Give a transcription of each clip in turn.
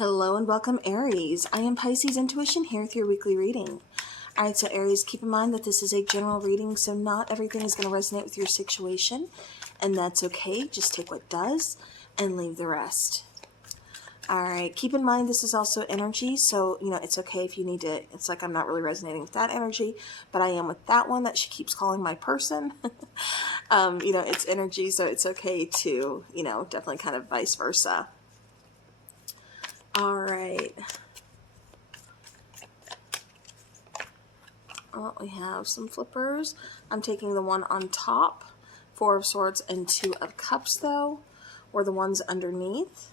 Hello and welcome, Aries. I am Pisces Intuition here with your weekly reading. Alright, so Aries, keep in mind that this is a general reading, so not everything is going to resonate with your situation, and that's okay. Just take what does and leave the rest. Alright, keep in mind this is also energy, so, it's okay if you need to, it's like I'm not really resonating with that energy, but I am with that one that she keeps calling my person. It's energy, so it's okay to, definitely kind of vice versa. All right. Well, we have some flippers. I'm taking the one on top, Four of Swords and Two of Cups, though, or the ones underneath.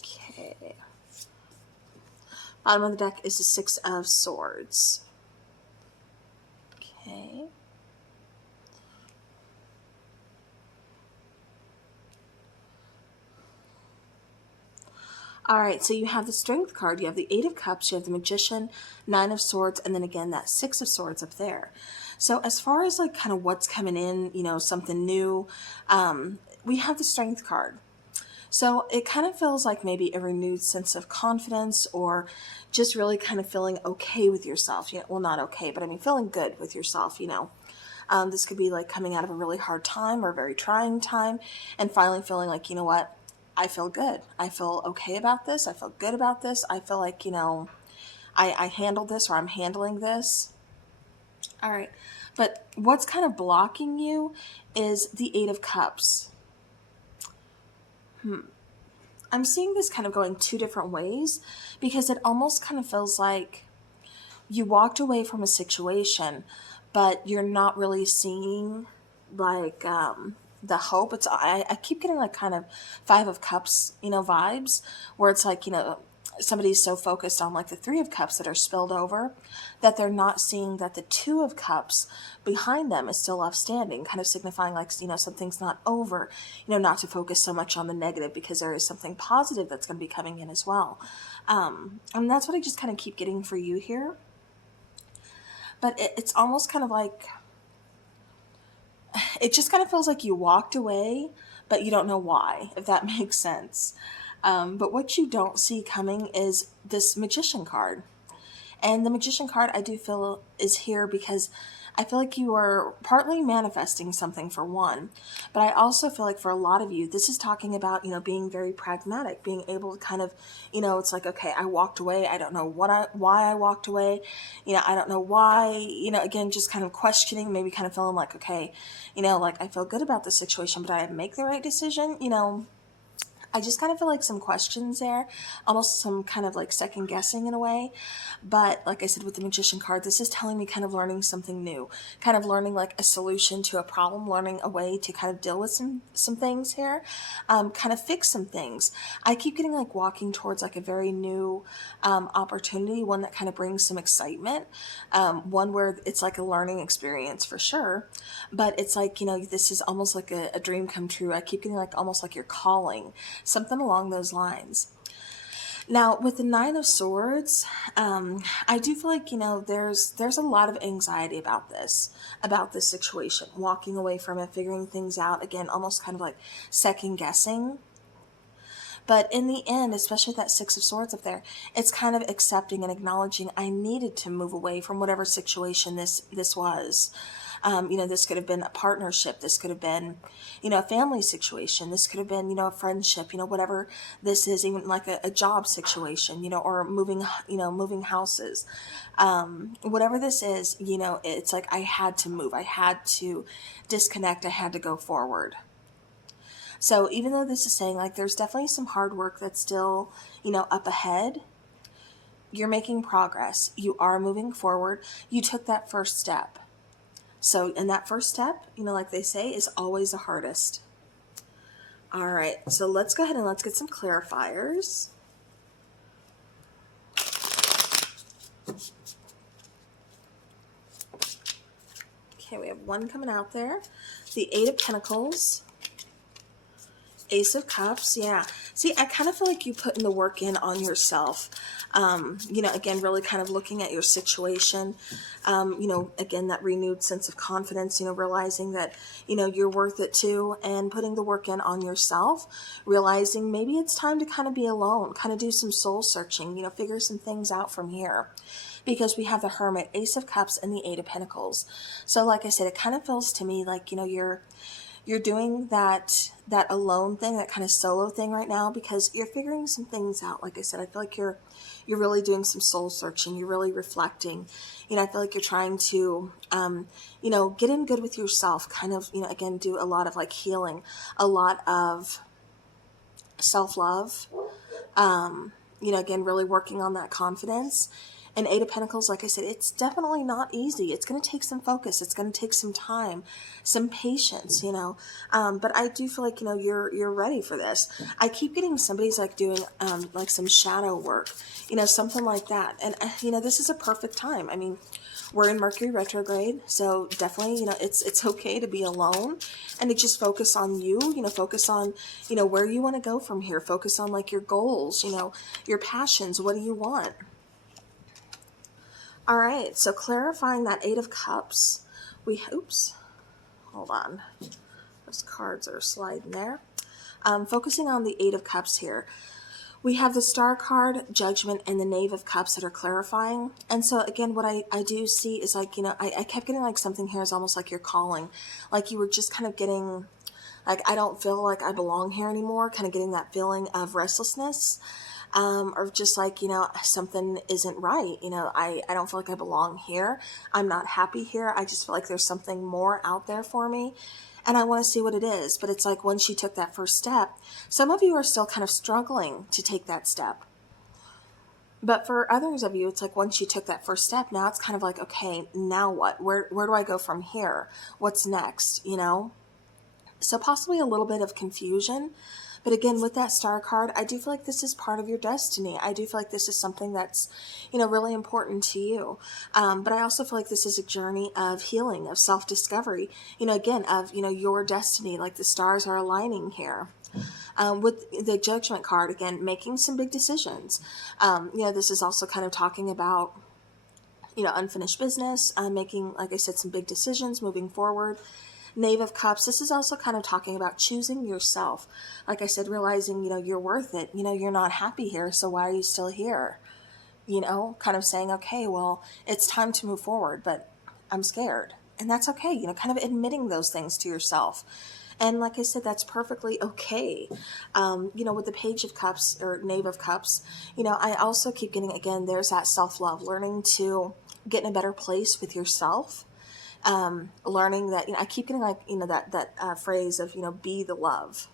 Okay. Bottom of the deck is the Six of Swords. Okay. All right, so you have the Strength card, you have the Eight of Cups, you have the Magician, Nine of Swords, and then again that Six of Swords up there. So as far as like kind of what's coming in, something new, we have the Strength card. So it kind of feels like maybe a renewed sense of confidence, or just really kind of feeling okay with yourself. Well, not okay, but I mean feeling good with yourself, This could be like coming out of a really hard time or a very trying time and finally feeling like, you know what? I feel good. I feel okay about this. I feel good about this. I feel like, I handled this, or I'm handling this. All right. But what's kind of blocking you is the Eight of Cups. I'm seeing this kind of going two different ways, because it almost kind of feels like you walked away from a situation, but you're not really seeing like the hope. I keep getting like kind of Five of Cups, vibes, where it's like, somebody's so focused on like the Three of Cups that are spilled over that they're not seeing that the Two of Cups behind them is still left standing, kind of signifying like, something's not over, not to focus so much on the negative, because there is something positive that's going to be coming in as well. And that's what I just kind of keep getting for you here. But it's almost kind of like, it just kind of feels like you walked away, but you don't know why, if that makes sense. But what you don't see coming is this Magician card. And the Magician card, I do feel, is here because I feel like you are partly manifesting something, for one, but I also feel like for a lot of you, this is talking about, being very pragmatic, being able to kind of, it's like, okay, I walked away. I don't know why I walked away. I don't know why, again, just kind of questioning, maybe kind of feeling like, okay, like I feel good about the situation, but I make the right decision, I just kind of feel like some questions there, almost some kind of like second guessing in a way. But like I said, with the Magician card, this is telling me kind of learning something new, kind of learning like a solution to a problem, learning a way to kind of deal with some things here, kind of fix some things. I keep getting like walking towards like a very new opportunity, one that kind of brings some excitement, one where it's like a learning experience for sure. But it's like, this is almost like a dream come true. I keep getting like almost like your calling, something along those lines. Now, with the Nine of Swords, I do feel like, there's a lot of anxiety about this situation, walking away from it, figuring things out, again, almost kind of like second guessing. But in the end, especially that Six of Swords up there, it's kind of accepting and acknowledging I needed to move away from whatever situation this was. This could have been a partnership. This could have been, a family situation. This could have been, a friendship, whatever this is, even like a job situation, or moving houses. Whatever this is, it's like I had to move. I had to disconnect. I had to go forward. So even though this is saying like there's definitely some hard work that's still, up ahead, you're making progress. You are moving forward. You took that first step. So, and that first step, like they say, is always the hardest. All right, so let's go ahead and let's get some clarifiers. Okay, we have one coming out there. The Eight of Pentacles, Ace of Cups, yeah. See, I kind of feel like you putting the work in on yourself. You know, again, really kind of looking at your situation. You know, again, that renewed sense of confidence, you know, realizing that, you know, you're worth it too, and putting the work in on yourself, realizing maybe it's time to kind of be alone, kind of do some soul searching, you know, figure some things out from here. Because we have the Hermit, Ace of Cups, and the Eight of Pentacles. So like I said, it kind of feels to me like, you know, you're doing that alone thing, that kind of solo thing right now, because you're figuring some things out. Like I said, I feel like you're really doing some soul searching. You're really reflecting. You know, I feel like you're trying to, you know, get in good with yourself, kind of, you know, again, do a lot of like healing, a lot of self-love, you know, again, really working on that confidence. And Eight of Pentacles, like I said, it's definitely not easy. It's going to take some focus. It's going to take some time, some patience, you know. But I do feel like, you know, you're ready for this. I keep getting somebody's like doing like some shadow work, you know, something like that. And, you know, this is a perfect time. I mean, we're in Mercury retrograde, so definitely, you know, it's okay to be alone and to just focus on you, you know, focus on, you know, where you want to go from here. Focus on like your goals, you know, your passions. What do you want? All right, so clarifying that Eight of Cups, oops, hold on. Those cards are sliding there. Focusing on the Eight of Cups here. We have the Star card, Judgment, and the Knave of Cups that are clarifying. And so again, what I do see is like, you know, I kept getting like something here is almost like you're calling. Like you were just kind of getting, like, I don't feel like I belong here anymore. Kind of getting that feeling of restlessness. Or just like, you know, something isn't right. You know, I don't feel like I belong here. I'm not happy here. I just feel like there's something more out there for me. And I want to see what it is. But it's like once you took that first step, some of you are still kind of struggling to take that step. But for others of you, it's like once you took that first step, now it's kind of like, okay, now what? Where do I go from here? What's next? You know? So possibly a little bit of confusion. But again, with that Star card, I do feel like this is part of your destiny. I do feel like this is something that's, you know, really important to you. But I also feel like this is a journey of healing, of self-discovery, you know, again, of, you know, your destiny, like the stars are aligning here. With the Judgment card, again, making some big decisions. You know, this is also kind of talking about, you know, unfinished business, making, like I said, some big decisions moving forward. Knave of Cups, this is also kind of talking about choosing yourself. Like I said, realizing, you know, you're worth it. You know, you're not happy here, so why are you still here? You know, kind of saying, okay, well, it's time to move forward, but I'm scared. And that's okay, you know, kind of admitting those things to yourself. And like I said, that's perfectly okay. You know, with the Page of Cups or Knave of Cups, you know, I also keep getting, again, there's that self-love, learning to get in a better place with yourself. Learning that, you know, I keep getting like, you know, that phrase of, you know, be the love,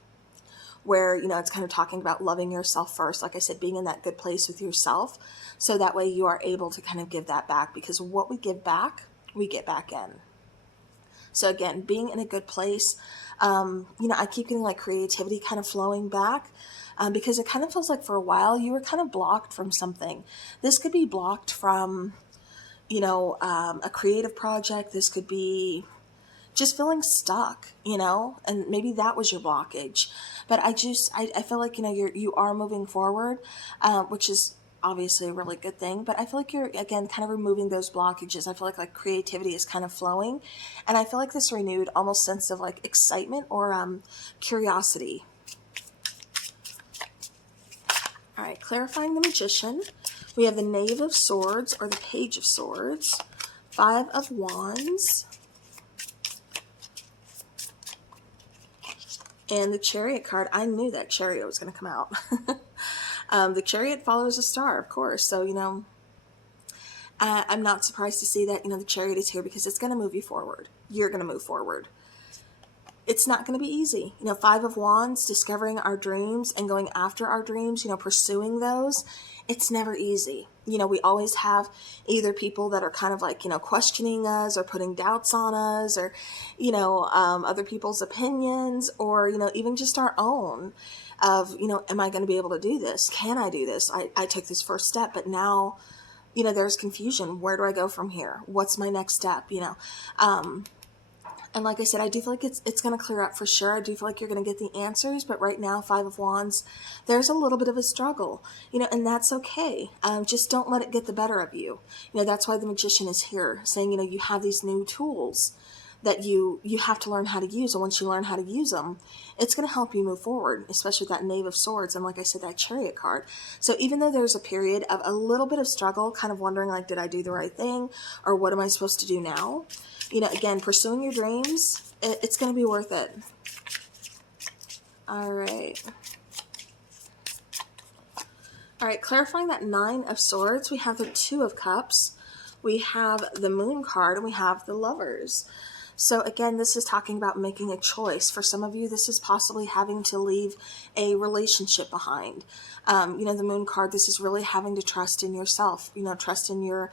where, you know, it's kind of talking about loving yourself first. Like I said, being in that good place with yourself. So that way you are able to kind of give that back, because what we give back, we get back in. So again, being in a good place, you know, I keep getting like creativity kind of flowing back. Because it kind of feels like for a while you were kind of blocked from something. This could be blocked from, you know, a creative project. This could be just feeling stuck, you know, and maybe that was your blockage. But I feel like, you know, you are moving forward, which is obviously a really good thing. But I feel like you're, again, kind of removing those blockages. I feel like creativity is kind of flowing. And I feel like this renewed almost sense of like excitement or curiosity. All right, clarifying the Magician. We have the Knave of Swords or the Page of Swords, Five of Wands, and the Chariot card. I knew that Chariot was going to come out. The Chariot follows a star, of course. So, you know, I'm not surprised to see that, you know, the Chariot is here, because it's going to move you forward. You're going to move forward. It's not going to be easy. You know, Five of Wands, discovering our dreams and going after our dreams, you know, pursuing those. It's never easy. You know, we always have either people that are kind of like, you know, questioning us or putting doubts on us, or, you know, other people's opinions, or, you know, even just our own of, you know, am I going to be able to do this? Can I do this? I took this first step, but now, you know, there's confusion. Where do I go from here? What's my next step? You know, And like I said, I do feel like it's going to clear up for sure. I do feel like you're going to get the answers, but right now, Five of Wands, there's a little bit of a struggle, and that's okay. Just don't let it get the better of you. That's why the Magician is here, saying, you have these new tools that you have to learn how to use, and once you learn how to use them, it's going to help you move forward, especially with that Knave of Swords, and like I said, that Chariot card. So even though there's a period of a little bit of struggle, kind of wondering, like, did I do the right thing, or what am I supposed to do now? Again, pursuing your dreams, it's going to be worth it. All right. All right, clarifying that Nine of Swords, we have the Two of Cups, we have the Moon card, and we have the Lovers. So again, this is talking about making a choice. For some of you, this is possibly having to leave a relationship behind. The Moon card, this is really having to trust in yourself, trust in your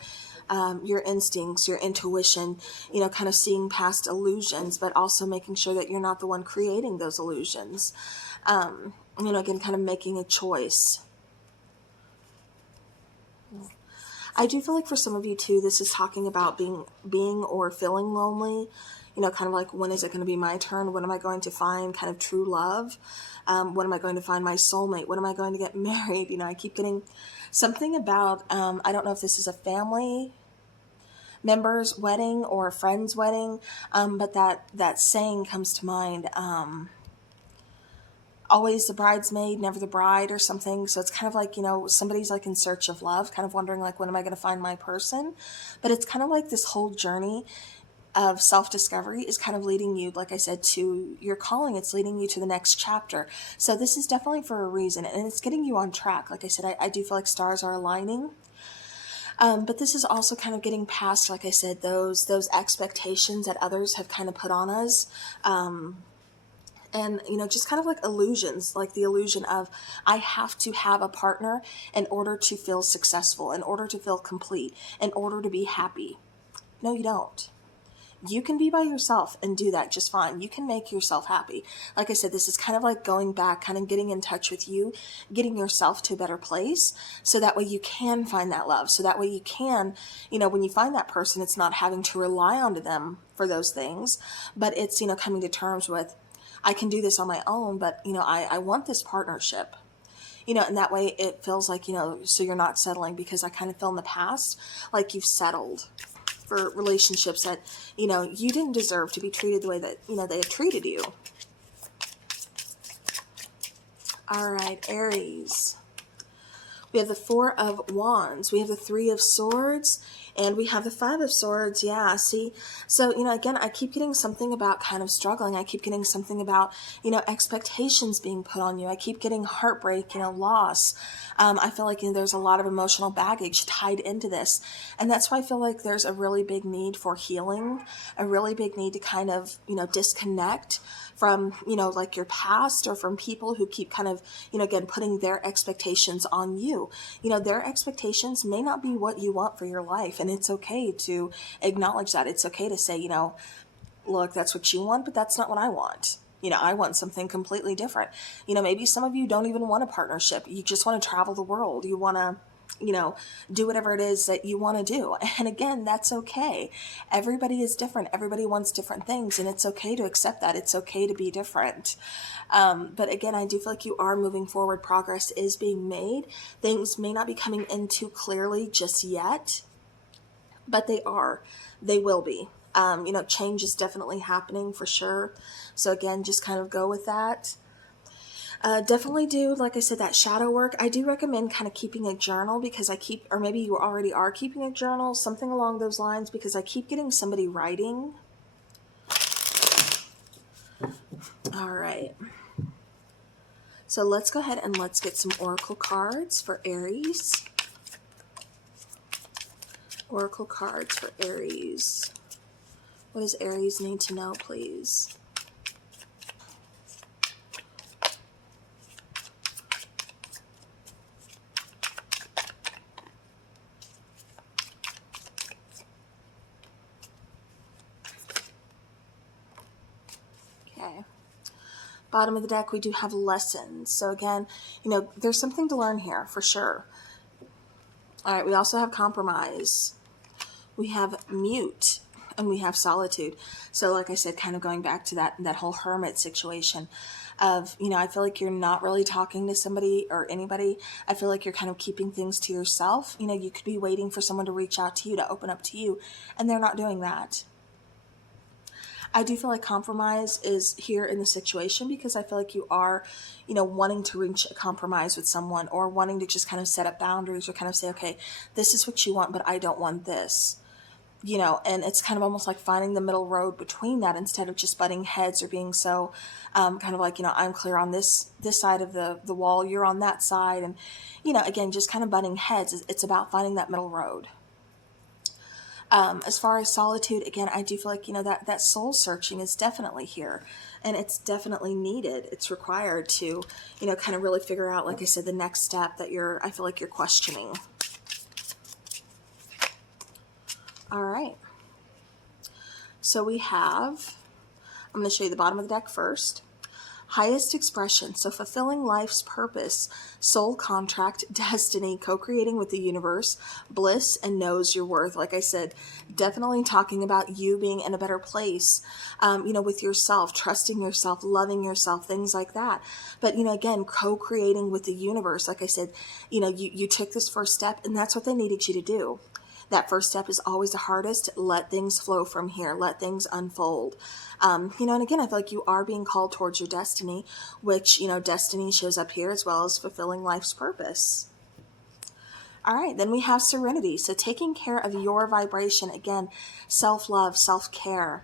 instincts, your intuition, kind of seeing past illusions, but also making sure that you're not the one creating those illusions. Again, kind of making a choice. I do feel like for some of you too, this is talking about being or feeling lonely, kind of like, when is it going to be my turn? When am I going to find kind of true love? When am I going to find my soulmate? When am I going to get married? I keep getting something about, I don't know if this is a family member's wedding or a friend's wedding, but that saying comes to mind, always the bridesmaid, never the bride, or something. So it's kind of like, somebody's like in search of love, kind of wondering, like, when am I going to find my person? But it's kind of like this whole journey of self-discovery is kind of leading you, like I said, to your calling. It's leading you to the next chapter. So this is definitely for a reason, and it's getting you on track. Like I said, I do feel like stars are aligning. But this is also kind of getting past, like I said, those expectations that others have kind of put on us. And, just kind of like illusions, like the illusion of, I have to have a partner in order to feel successful, in order to feel complete, in order to be happy. No, you don't. You can be by yourself and do that just fine. You can make yourself happy. Like I said, this is kind of like going back, kind of getting in touch with you, getting yourself to a better place, so that way you can find that love. So that way you can, when you find that person, it's not having to rely on them for those things, but it's, coming to terms with, I can do this on my own, but, I want this partnership. And that way it feels like, so you're not settling, because I kind of feel in the past like you've settled for relationships that, you didn't deserve to be treated the way that, they have treated you. All right, Aries. We have the Four of Wands. We have the Three of Swords. And we have the Five of Swords. Yeah, see? So, again, I keep getting something about kind of struggling. I keep getting something about, expectations being put on you. I keep getting heartbreak, loss. I feel like, there's a lot of emotional baggage tied into this. And that's why I feel like there's a really big need for healing, a really big need to kind of, disconnect from, like your past, or from people who keep kind of, again, putting their expectations on you. Their expectations may not be what you want for your life. And it's okay to acknowledge that. It's okay to say, look, that's what you want, but that's not what I want. I want something completely different. Maybe some of you don't even want a partnership. You just want to travel the world. You want to, do whatever it is that you want to do. And again, that's okay. Everybody is different. Everybody wants different things, and it's okay to accept that. It's okay to be different. But again, I do feel like you are moving forward. Progress is being made. Things may not be coming in too clearly just yet, but they are. They will be. Change is definitely happening for sure. So again, just kind of go with that. Definitely do, like I said, that shadow work. I do recommend kind of keeping a journal, because or maybe you already are keeping a journal, something along those lines, because I keep getting somebody writing. All right. So let's go ahead and let's get some oracle cards for Aries. Oracle cards for Aries. What does Aries need to know, please? Okay. Bottom of the deck, we do have lessons. So again, there's something to learn here for sure. All right, we also have compromise. We have mute. and we have solitude. So like I said, kind of going back to that whole hermit situation of, you know, I feel like you're not really talking to somebody or anybody. I feel like you're kind of keeping things to yourself. You know, you could be waiting for someone to reach out to you, to open up to you, and they're not doing that. I do feel like compromise is here in the situation, because I feel like you are, you know, wanting to reach a compromise with someone, or wanting to just kind of set up boundaries, or kind of say, okay, this is what you want, but I don't want this. You know, and it's kind of almost like finding the middle road between that, instead of just butting heads, or being so kind of like, you know, I'm clear on this side of the wall, you're on that side. And, you know, again, just kind of butting heads. It's about finding that middle road. As far as solitude, again, I do feel like, you know, that soul searching is definitely here, and it's definitely needed. It's required to, you know, kind of really figure out, like I said, the next step that I feel like you're questioning. All right. So we have, I'm going to show you the bottom of the deck first. Highest expression. So fulfilling life's purpose, soul contract, destiny, co-creating with the universe, bliss, and knows your worth. Like I said, definitely talking about you being in a better place, you know, with yourself, trusting yourself, loving yourself, things like that. But, you know, again, co-creating with the universe. Like I said, you know, you took this first step, and that's what they needed you to do. That first step is always the hardest. Let things flow from here. Let things unfold. You know, and again, I feel like you are being called towards your destiny, which, you know, destiny shows up here, as well as fulfilling life's purpose. All right, then we have Serenity. So taking care of your vibration. Again, self-love, self-care.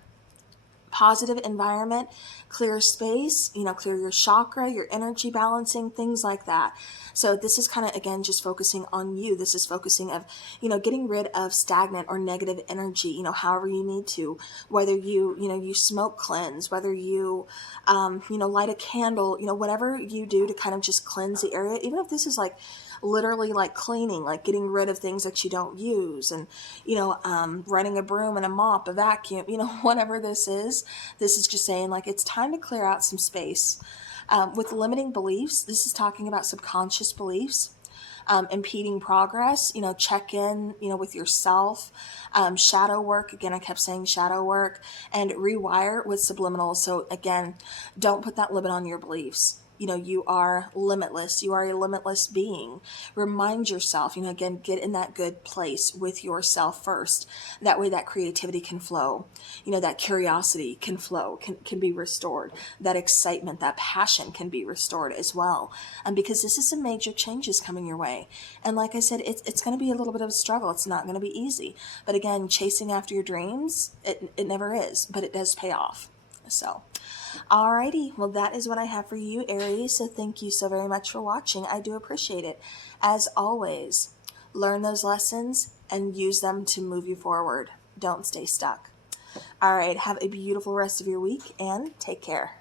Positive environment, clear space, you know, clear your chakra, your energy balancing, things like that. So this is kind of, again, just focusing on you. This is focusing of, you know, getting rid of stagnant or negative energy, you know, however you need to, whether you know, you smoke cleanse, whether you, you know, light a candle, you know, whatever you do to kind of just cleanse the area, even if this is like literally like cleaning, like getting rid of things that you don't use, and, you know, running a broom and a mop, a vacuum, you know, whatever this is just saying, like, it's time to clear out some space. With limiting beliefs, this is talking about subconscious beliefs, impeding progress, you know, check in, you know, with yourself, shadow work. Again, I kept saying shadow work, and rewire with subliminals. So again, don't put that limit on your beliefs. You know, you are limitless. You are a limitless being. Remind yourself, you know, again, get in that good place with yourself first. That way that creativity can flow. You know, that curiosity can flow, can be restored. That excitement, that passion can be restored as well. And because this is some major changes coming your way. And like I said, it's going to be a little bit of a struggle. It's not going to be easy. But again, chasing after your dreams, it never is, but it does pay off. So, alrighty, well, that is what I have for you, Aries. So thank you so very much for watching. I do appreciate it. As always, learn those lessons and use them to move you forward. Don't stay stuck. All right, have a beautiful rest of your week, and take care.